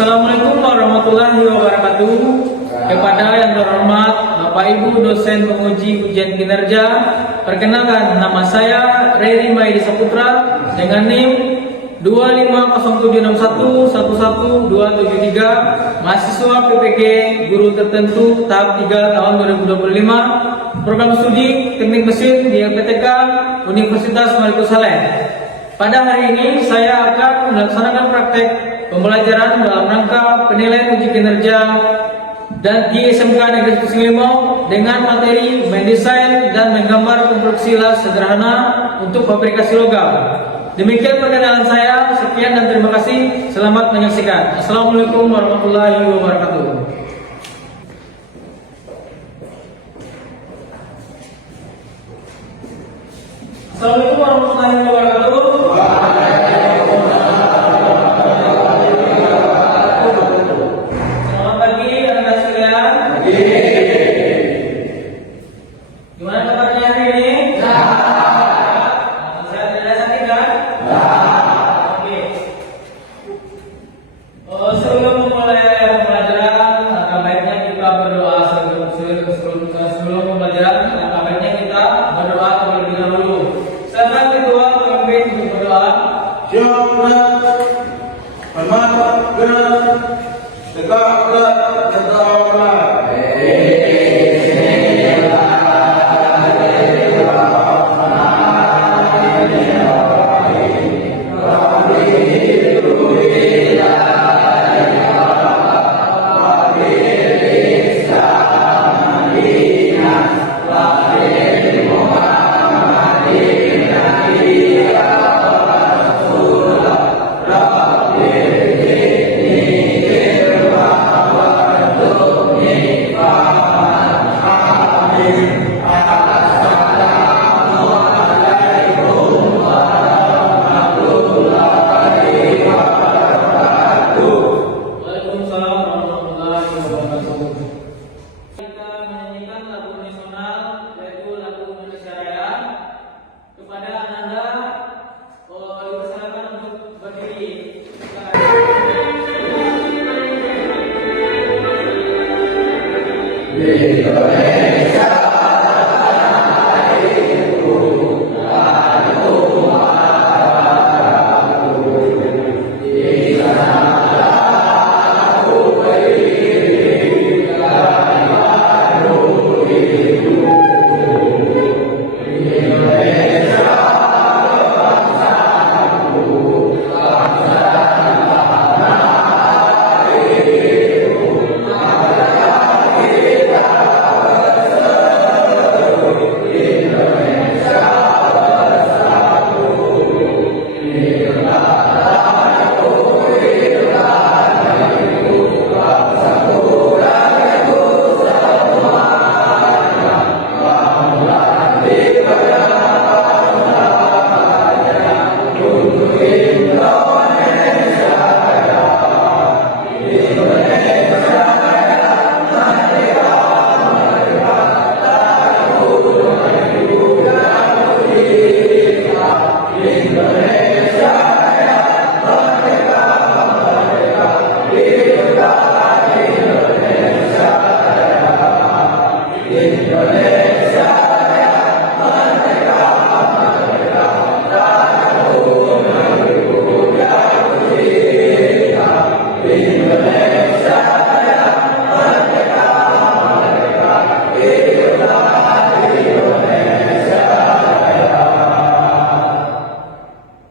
Assalamualaikum warahmatullahi wabarakatuh. Kepada yang terhormat Bapak Ibu dosen penguji ujian kinerja, perkenalkan nama saya Reri Maidi Saputra dengan NIM 25076111273, mahasiswa PPG Guru Tertentu tahap 3 tahun 2025, program studi Teknik Mesin di LPTK Universitas Malikusalem. Pada hari ini saya akan melaksanakan praktek pembelajaran dalam rangka penilaian uji kinerja dan di SMK Negeri Limau dengan materi mendesain dan menggambar konstruksi las sederhana untuk fabrikasi logam. Demikian perkenalan saya, sekian dan terima kasih. Selamat menyaksikan. Assalamualaikum warahmatullahi wabarakatuh. Assalamualaikum warahmatullahi wabarakatuh. Selamat pagi anak-anak sekalian. Gimana kabarnya hari ini? Sehat, tidak sakit kan? Oke. Sebelum memulai pembelajaran, alangkah baiknya kita berdoa. Sebelum pembelajaran, alangkah baiknya kita berdoa terlebih dahulu. Silakan ketua pemimpin untuk berdoa. Siap, gerak. Hormat, gerak. Tegak, gerak. Tegak, hormat. Waalaikumsalam warahmatullahi wabarakatuh. Kita menyanyikan lagu nasional yaitu lagu Indonesia Raya. Kepada Anda dipersilakan untuk berdiri.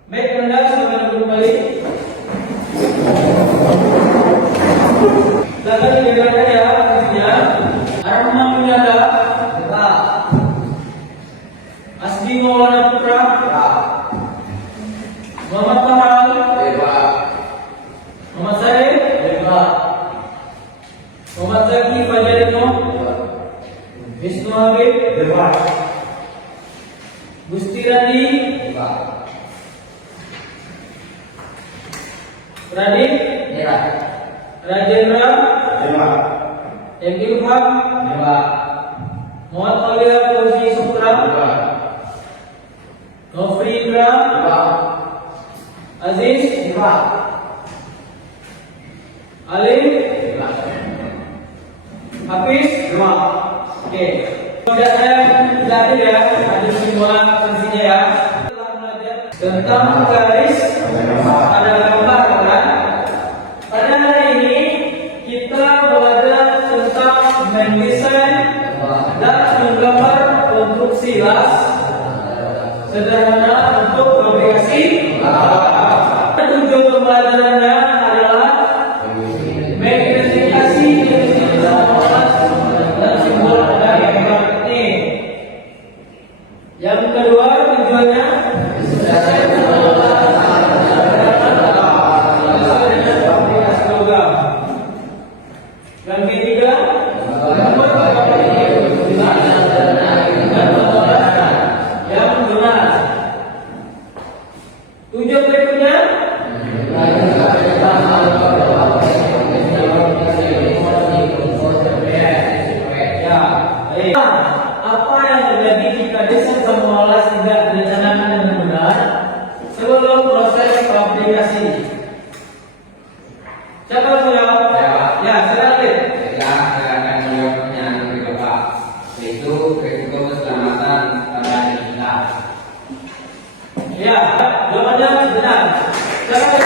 Baik, Anda silakan duduk kembali. Silakan didengarkan ya posisinya. Arma Mulyada, Asdi Maulana Putra, Muhammad Mahal, Muhammad Sarif, Muhammad Zaki Fajarino, Wisnu Habib, Gusti Randi, Radit, Rajendra, Ilham, Muhammad Aulia Fauzi Sutra, Nofri Indra, Aziz, Alif, Hafiz, dua. Oke. Tidak ada ya, ada simbolan fungsinya ya. Tentang garis ada gambar kan? Pada hari ini kita belajar tentang mendesain dan menggambar konstruksi las sederhana untuk fabrikasi. Tujuan pembelajarannya adalah mengidentifikasi dan simbol pada gambar ini. Yang kedua tujuannya yang ketiga yang benar. Tujuan berikutnya apa yang terjadi jika desain semua las tidak direncanakan dengan benar sebelum proses fabrikasi? Siapa sudah? Ya, silakan. Saya akan menjawab pertanyaan berikut Pak, yaitu resiko keselamatan pada kita. Ya, jawabannya benar. Silakan.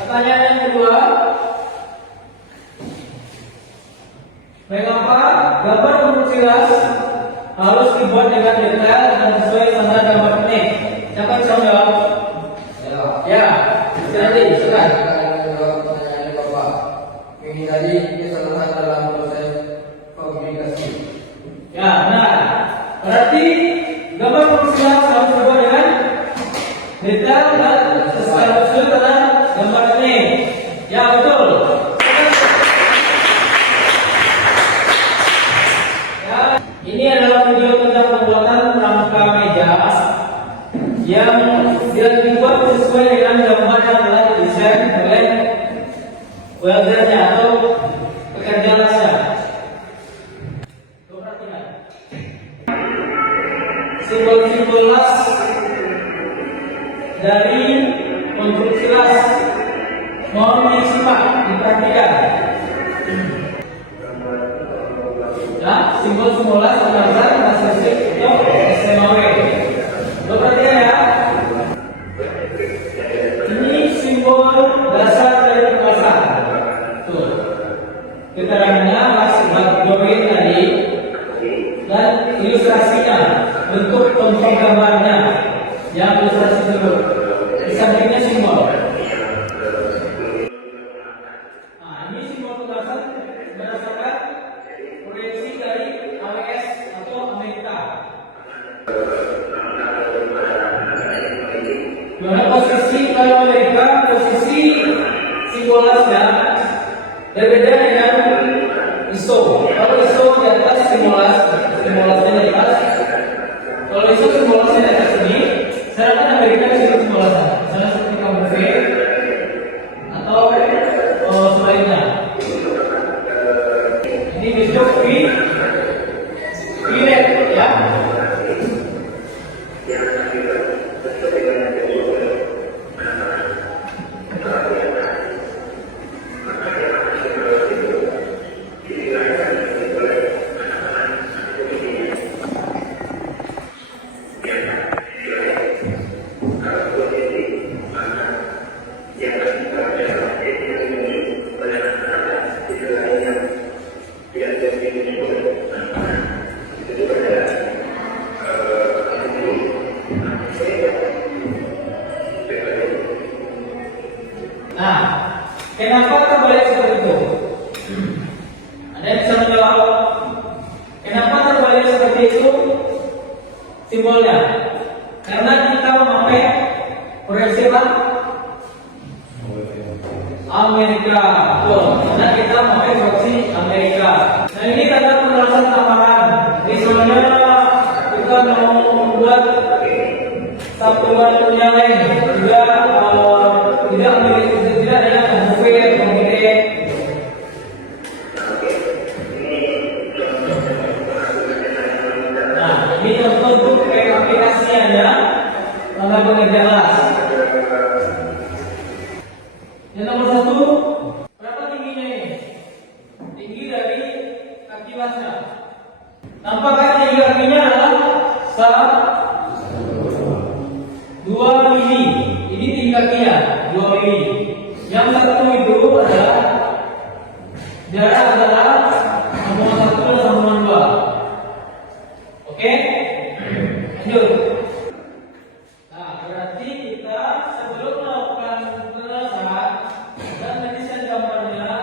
Pertanyaan yang kedua, mengapa gambar konstruksi las harus dibuat dengan detail dan sesuai standar gambar ini? Siapa yang bisa menjawab? Ya, silakan. Pertanyaannya Bapak, menghindari kesalahan dalam proses fabrikasi. Ya, benar. Berarti gambar konstruksi las harus dibuat dengan detail dan sesuai standar gambar ini. Ya, betul. Ya, ini adalah video tentang pembuatan rangka meja yang dibuat sesuai dengan gambar yang telah didesain oleh weldernya atau pekerja lasnya. Perhatikan simbol-simbol las dari konstruksi las. Mohon disimak, diperhatikan. Ya, simbol-simbol las tergambar masing-masing untuk SMAW. Perhatikan ya. Ini simbol dasar dari kekuasaan. Tuh. Keterangannya masih bagian tadi dan ilustrasinya, bentuk contoh gambarnya yang ilustrasi dulu. Di sampingnya simbol. Nah, ini simbol kekuasaan berdasarkan proyeksi dari AWS atau Amerika. Mana posisi kalau Amerika, posisi simbol lasnya berbeda dengan ISO. Kalau ISO di atas simbol lasnya di atas. Kalau ISO simbol lasnya di atas ini, sedangkan Amerika di sini simbol lasnya. Misalnya seperti kamu V atau sebaliknya. Ini bentuk V-red ya. Nah, kenapa terbalik seperti itu? Ada yang bisa menjawab? Kenapa terbalik seperti itu simbolnya? Karena kita memakai proyeksi Amerika. Betul. Karena kita memakai proyeksi Amerika. Nah, ini kata penjelasan tambahan. Misalnya kita mau membuat satuan yang lain juga tidak ada konflik konflik. Nah, ini contoh untuk PKPK Nampaknya tinggi kakinya adalah 2 mili. Ini tinggi kakinya 2 mili. Yang satu itu adalah jarak adalah sambungan 1 dan sambungan 2. Oke? Lanjut. Nah, berarti kita sebelum melakukan penjelasan dan mendesain gambarnya,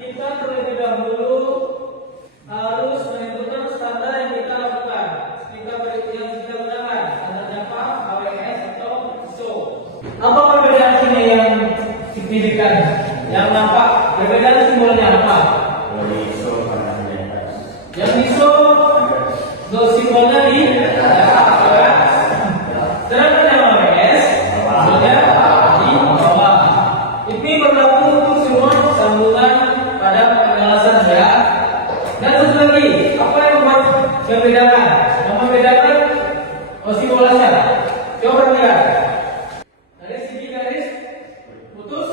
kita terlebih dahulu harus menentukan standar yang kita lakukan. Yang kita gunakan standarnya apa? AWS atau ISO. Apa perbedaan sini yang signifikan? Yang nampak perbedaan simbolnya apa? Yang ISO simbolnya di atas, sedangkan yang AWS simbolnya di bawah. Ini berlaku untuk semua sambungan pada penjelasan ya. Dan satu lagi, apa yang membedakan? Yang membedakan simbolnya. Coba perhatikan. Dari segi garis putus.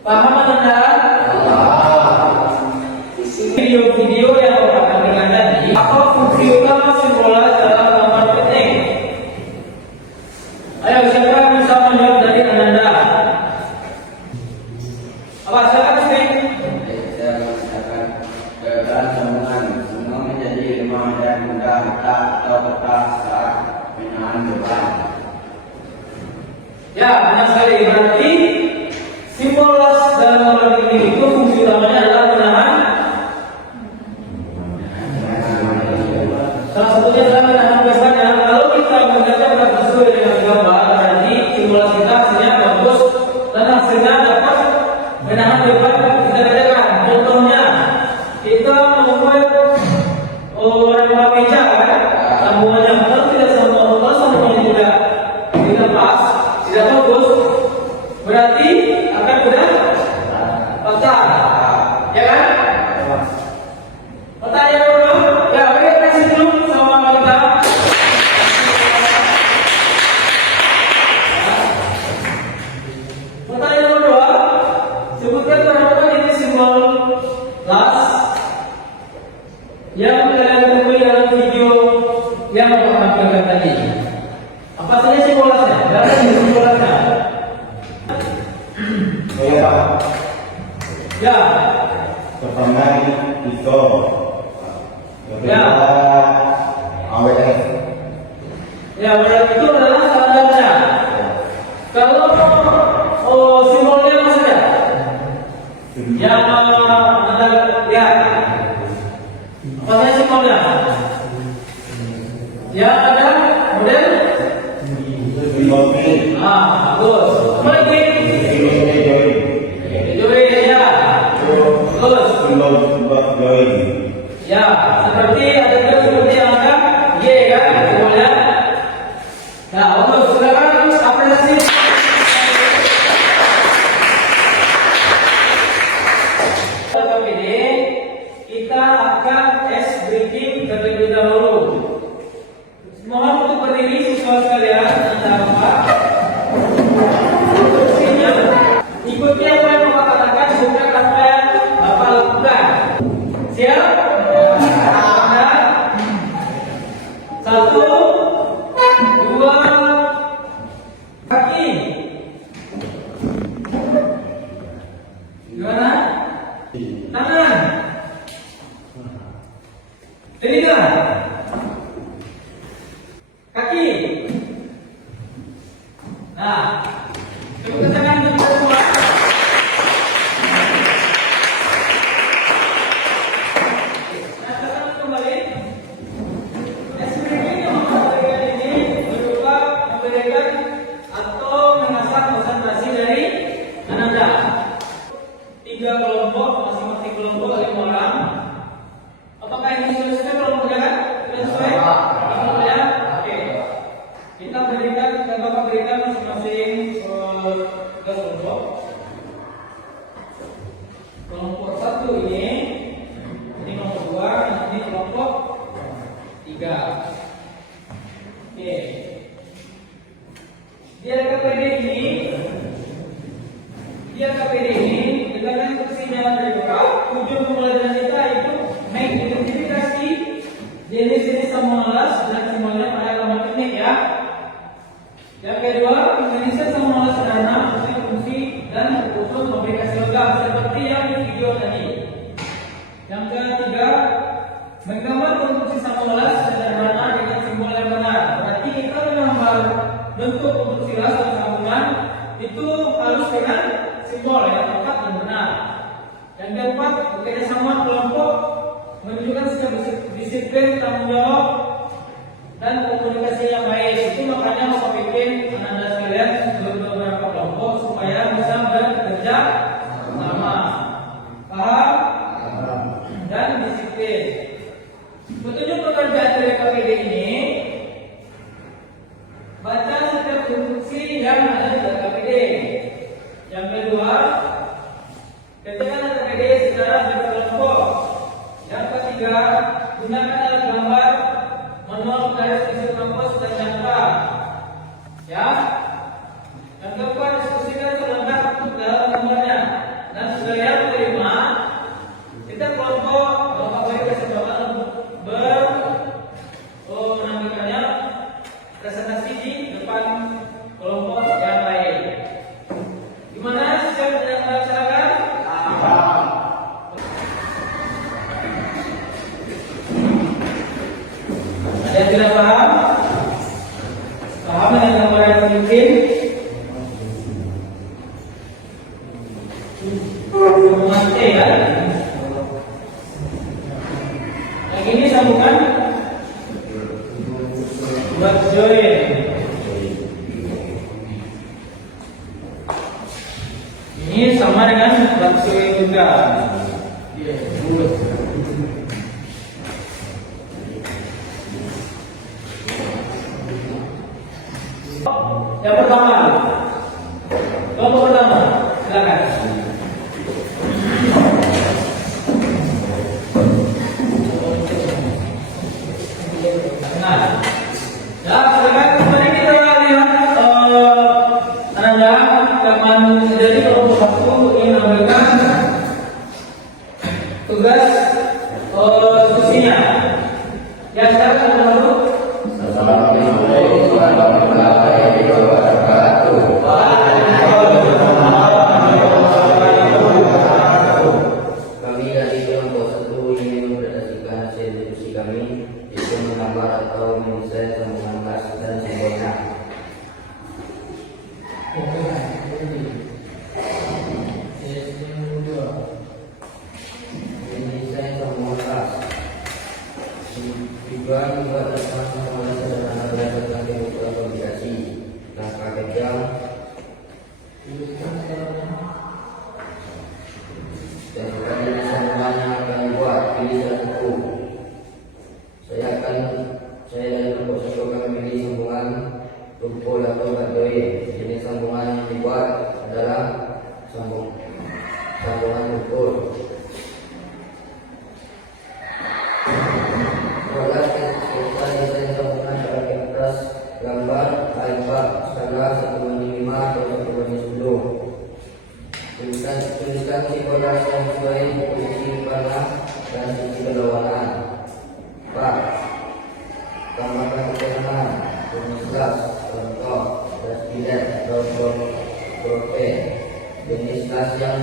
Paham Anda? Video yang akan berikan tadi, apa fungsi utama simbola dalam gambar penting? Ayo, siapa yang bisa menjawab dari Anda? Apa silakan sih? Saya mengatakan keadaan sambungan semua menjadi lemah dan mudah retak atau patah saat menahan beban. Ya, benar sekali. Berarti simbol dalam gambar ini itu fungsi utamanya adalah menahan. Salah satunya adalah menahan bebannya. Kalau kita menggunakan sesuai dengan gambar, berarti simbol kita hasilnya bagus dan hasilnya dapat menahan beban kita kerjakan. Contohnya, kita membuat rangka meja kan, sambungannya kalau tidak sambungannya tidak pas, tidak bagus, berarti akan mudah patah, ya kan? Pertanyaan dulu, ya beri kasih dulu sama kita. Pertanyaan kedua, sebutkan berapa ini simbol las yang kalian temui dalam video yang aku tampilkan tadi. Apa saja simbol lasnya? Berapa simbol lasnya? Ya. Pertama ISO. Ya. AWS. Ya, berarti itu adalah standarnya. Kalau simbolnya apa saja? Yang Anda lihat. Apa saja simbolnya? Yang ada model? Bagus. Apa lagi? Join, ya. Terus. Ya, seperti ada juga seperti yang ada G kan, simbolnya. Nah, untuk silakan terus apresiasi. KPD kita akan tes briefing terlebih dahulu. Mohon untuk berdiri siswa sekalian. Anda apa? Instruksinya ikuti apa yang Bapak katakan, bukan apa yang Bapak lakukan. Siap? Satu, dua, kaki. Gimana? Tangan. Telinga. Kaki. Nah, coba tangan kita semua. Nah, kembali. Eksperimen yang memberikan ini berupa memberikan atau mengasah konsentrasi dari Ananda. 3 kelompok, masing-masing kelompok 5 orang. Apakah ini sesuai kelompoknya kan? Sudah sesuai? Ya? Oke. Kita bakal berikan masing-masing 3 kelompok. Kelompok 1 ini kelompok 2, ini kelompok 3. Oke. Dia KPD ini kita kan instruksinya dari Bapak. Tujuan pembelajaran kita itu Menggambar konstruksi samawalas sederhana dengan simbol yang benar. Berarti kita menggambar bentuk konstruksi atau sambungan itu harus dengan simbol yang tepat dan benar. Yang keempat, bekerjasama kelompok menunjukkan sikap disiplin, tanggung jawab, dan komunikasi yang baik. Itu makanya Bapak bikin anak-anak sekalian beberapa kelompok supaya bisa bekerja sama, paham dan disiplin. Petunjuk pekerjaan dari KPD ini, baca setiap instruksi yang ada di KPD. Yang kedua, kerjakan KPD secara berkelompok. Yang ketiga, gunakan alat gambar, manual, garis, pensil, kampus, dan jangka. Ya. Yang keempat, diskusikan selengkap untuk dalam gambarnya. Dan sudah yang kelima, kita kelompok Bapak beri kesempatan untuk menampilkannya presentasi di depan kelompok yang lain. Gimana? Siap dengan melaksanakan? Ada yang tidak paham? Paham dengan gambar yang mungkin? Mengerti ya? Yang ini sambungan buat join. Ini sama dengan buat join juga. Yang pertama, kelompok pertama, silakan. Nah, ya silakan kembali kita lihat anak-anak kapan jadi kelompok satu ingin mengambilkan tugas diskusinya. Ya sekarang dulu. Assalamualaikum warahmatullahi wabarakatuh. Kami dari kelompok satu ingin mempresentasikan hasil diskusi kami, yaitu menggambar atau mendesain sambungan kelas dan simbolnya. Mendesain sambungan kelas. Tujuan membuat dasar sambungan sederhana berdasarkan kebutuhan komunikasi. Langkah kerja tentukan jenis sambungan yang akan dibuat. Pilih satu. Saya dari kelompok satu akan memilih sambungan tumpul atau baterai. Jenis sambungan yang dibuat adalah sambungan tumpul. Buatlah desain sambungan pada kertas gambar A4 skala 1:5 atau 1:10. Tuliskan simbol rasa yang sesuai posisi panah dan sisi berlawanan. 4. Tambahkan keterangan jenis gas, contoh, gas bilet atau propen. Jenis gas yang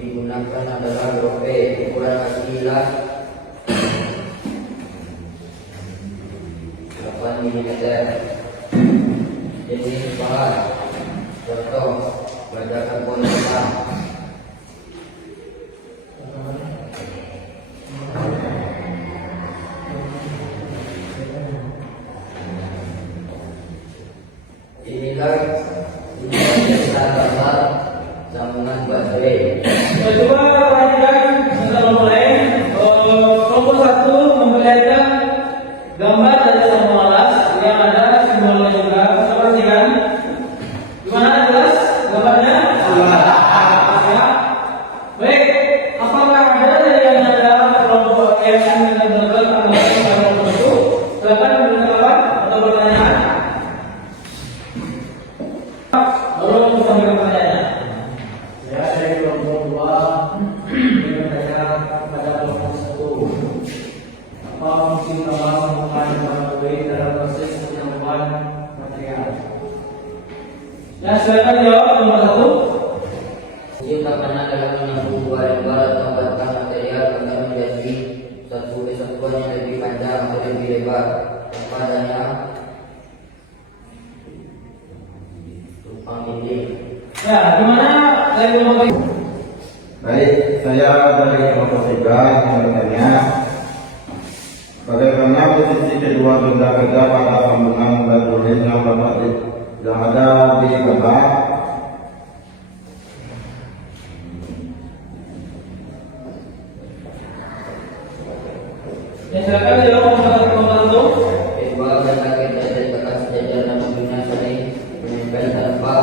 digunakan adalah prope. Ukuran asli gas 8 mm. Jenis bahan, contoh, baja karbon hitam. Inilah gambar sambungan baterai. Coba perhatikan kita mulai. Kelompok satu memperlihatkan gambar dari sambungan kelas yang ada simbolnya juga. Kita perhatikan. Gimana kelas gambarnya? Ya. Baik. Apakah ada dari yang ada kelompok yang menentukan kelompok itu? Silakan menentukan atau pertanyaan. Lalu sampai pertanyaan. Saya dari kelompok 2 ingin bertanya kepada kelompok 1, apa fungsi utama sambungan baterai dalam proses penyambungan material? Ya, silakan jawab kelompok satu. Fungsi utamanya adalah menyambung dua lembar atau batang material kepadanya tumpang tindih. Ya, gimana dari kelompok ini? Baik, saya dari kelompok 3 yang bertanya, bagaimana posisi kedua benda-benda pada sambungan baterai yang ada di gambar? Ya, silakan jawab masalah kelompok itu. Kedua benda kita diletakkan sejajar dan membina saling menempel tanpa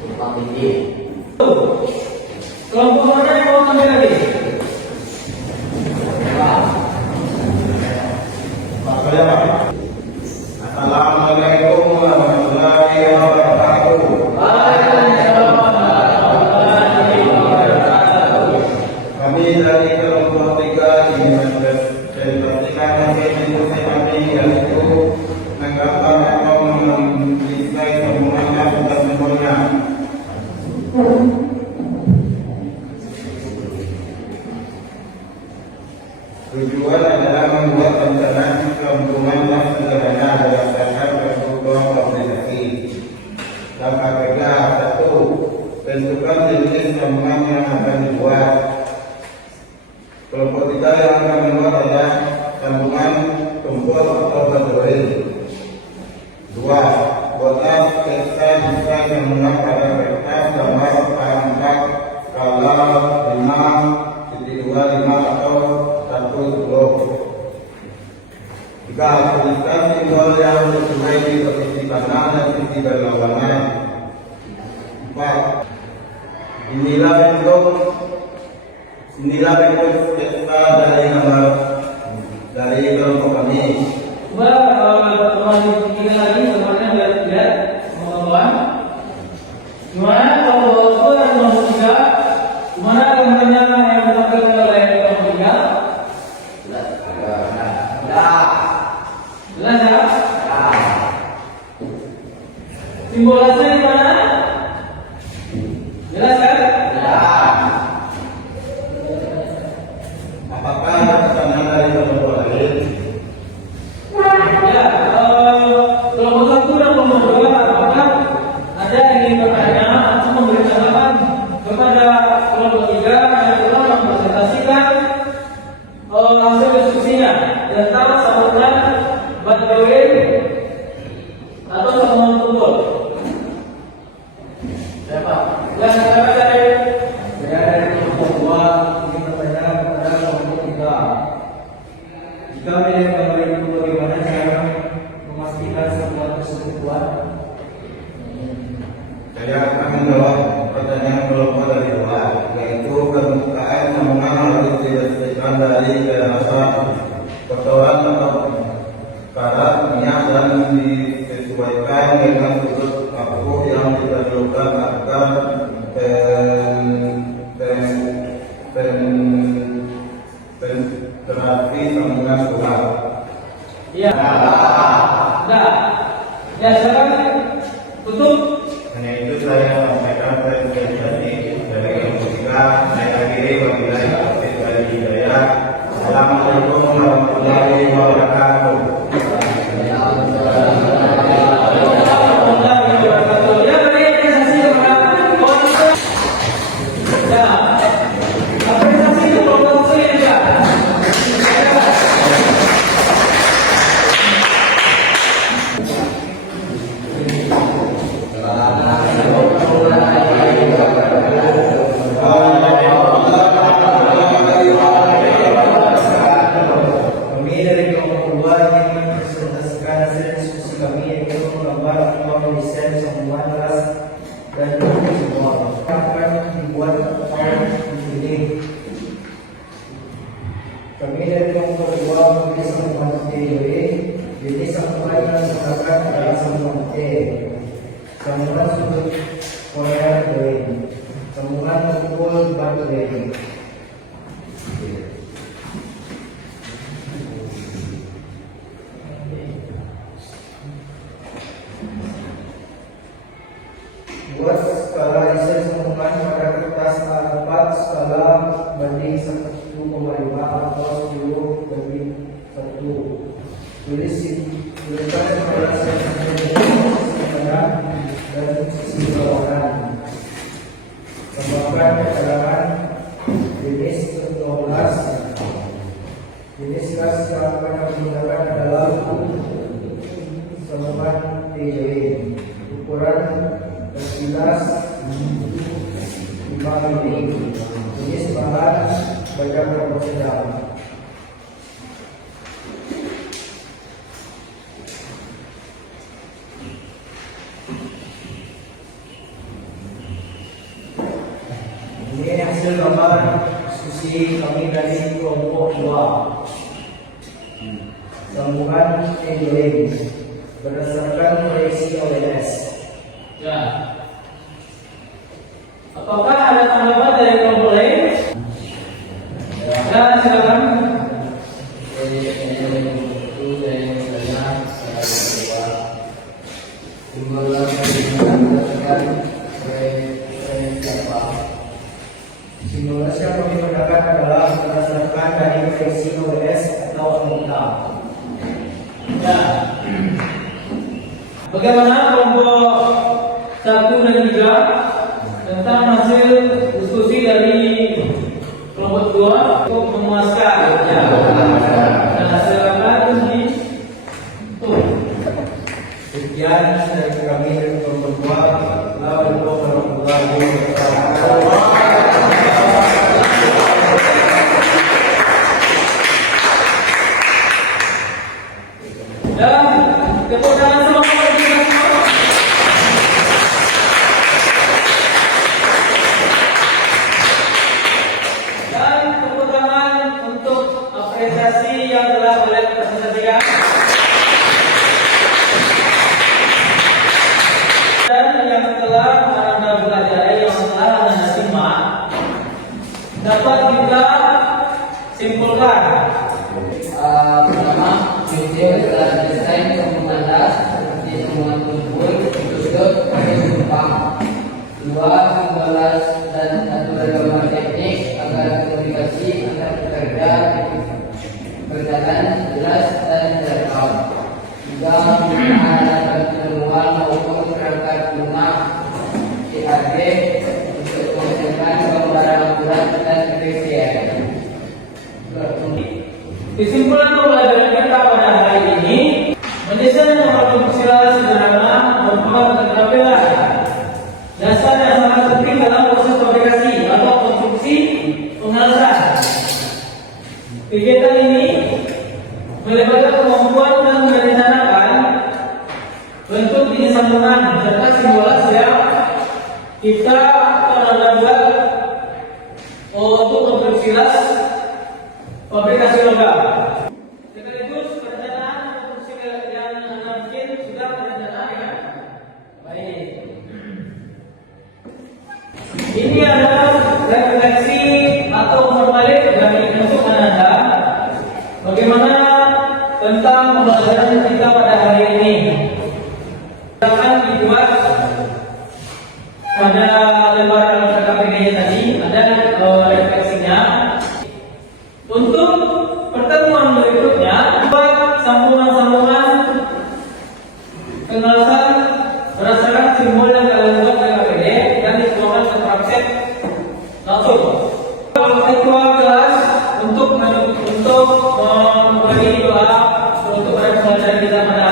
tumpang tindih. Kelompok mana yang mau ambil lagi? Pak saya Pak. Assalamualaikum warahmatullahi wabarakatuh. Kami dari kelompok 3 ingin mempresentasikan hasil kami yaitu menggambar atau mendesain sambungannya serta simbolnya. Tujuan adalah membuat perencanaan sambungan yang sederhana berdasarkan kebutuhan aplikasi. Dan apabila 1. Tentukan jenis sambungan yang akan dibuat. Kelompok 3 yang akan membuat adalah sambungan tumpul atau baterai. 2. Buatlah sketsa desain sambungan pada kertas gambar A4 skala 5.25 atau 1 blok. 3. Tuliskan simbol yang sesuai di posisi kanan dan sisi berlawanan. 4. Inilah bentuk sketsa dari kelompok kami. Coba teman kita lagi temannya lihat teman-teman. Gimana kalau bawa yang nomor 3? Gimana gambarnya yang ditampilkan oleh kelompok 3? Jelas ya? Simbolasnya di mana? Jelas kan? Apakah ada pesanan dari kelompok lain? Ya, kelompok 1 dan kelompok 2 apakah ada yang ingin bertanya atau memberi tanggapan kepada kelompok 3 yang telah mempresentasikan hasil diskusinya tentang sambungan baterai atau sambungan tumpul? Siapa? Ya, silakan dari Saya dari kelompok 2 ingin bertanya kepada kelompok 3. Jika melihat gambar itu bagaimana cara memastikan sambungan tersebut kuat? Saya akan menjawab pertanyaan kelompok dari 2, yaitu permukaan sambungan harus dibersihkan dari kerasan, kotoran atau karat minyak dan disesuaikan dengan sudut paku yang diperlukan agar penetrasi sambungan kuat. Iya. Nah, ya silakan tutup. Hanya itu saya sampaikan presentasi dari kelompok 3. Saya akhiri wabillahi taufiq wal hidayah. Assalamualaikum warahmatullahi wabarakatuh. Ya, beri apresiasi kepada kelompok 3. Ya, apresiasi ke kelompok 3 ya. Kami dari kelompok 2 ingin mempresentasikan hasil diskusi kami yaitu menggambar atau mendesain sambungan ras dan simbol akan dibuat atau dipilih. Kami dari kelompok 2 memilih sambungan TW. Jenis sambungan yang digunakan adalah sambungan T, sambungan sudut Korea join, sambungan tumpul baterai. Buat skala desain sambungan pada kertas A4 skala banding 1,5 atau 10/1. tuliskan informasi dan sisi bawahan. Tambahkan keterangan jenis 12. Jenis gas yang akan digunakan adalah sambungan TJW. Ukuran gas 5 mm. Jenis bahan baja proporsional. Ini hasil gambar diskusi kami dari kelompok 2. Sambungan TJW berdasarkan proyeksi OLS. Ya. Apakah ada tanggapan dari kelompok lain? Ya, silakan. Simulasi yang kami gunakan adalah berdasarkan dari proyeksi OLS atau anggota. Ya. Bagaimana kelompok 1 dan 3 tentang hasil diskusi dari kelompok 2 untuk memuaskan ya. Dan hasil apa tadi? Tuh. Sekian dari kami dari kelompok 2. Lalu warahmatullahi wabarakatuh. Dan tepuk tangan semua bagi kita semua. Dan tepuk tangan untuk apresiasi yang telah kalian presentasikan. Dan yang telah Anda pelajari, yang telah Anda simak, dapat kita simpulkan. Pertama, video telah desain sambungan das seperti sambungan tubuh, tusuk, penumpang. 2. Simbolas dan aturan gambar teknik agar komunikasi antar pekerja berjalan jelas dan terekam. 3. Penggunaan alat penemuan maupun perangkat lunak CAD untuk menghasilkan gambaran akurat dan efisien. Kesimpulan pembelajaran kita pada hari ini, mendesain memproduksi sederhana merupakan keterampilan dasar yang sangat penting dalam proses fabrikasi atau konstruksi pengelasan. Kegiatan ini melibatkan kemampuan dan merencanakan bentuk jenis sambungan serta simbolas yang kita akan buat untuk memproduksi fabrikasi logam. Sekaligus perencanaan konstruksi yang Anda bikin sudah perencanaan ya? Baik. Ini adalah refleksi atau formalit dari masukan Anda bagaimana tentang pembelajaran kita pada hari ini. Akan dibuat pada lembaran KKPD tadi ada refleksinya. Untuk pertemuan berikutnya, buat sambungan-sambungan pengelasan berdasarkan simbol yang kalian buat di KPD dan dituangkan ke praktek langsung. Ketua kelas untuk memberi doa untuk para pelajar kita pada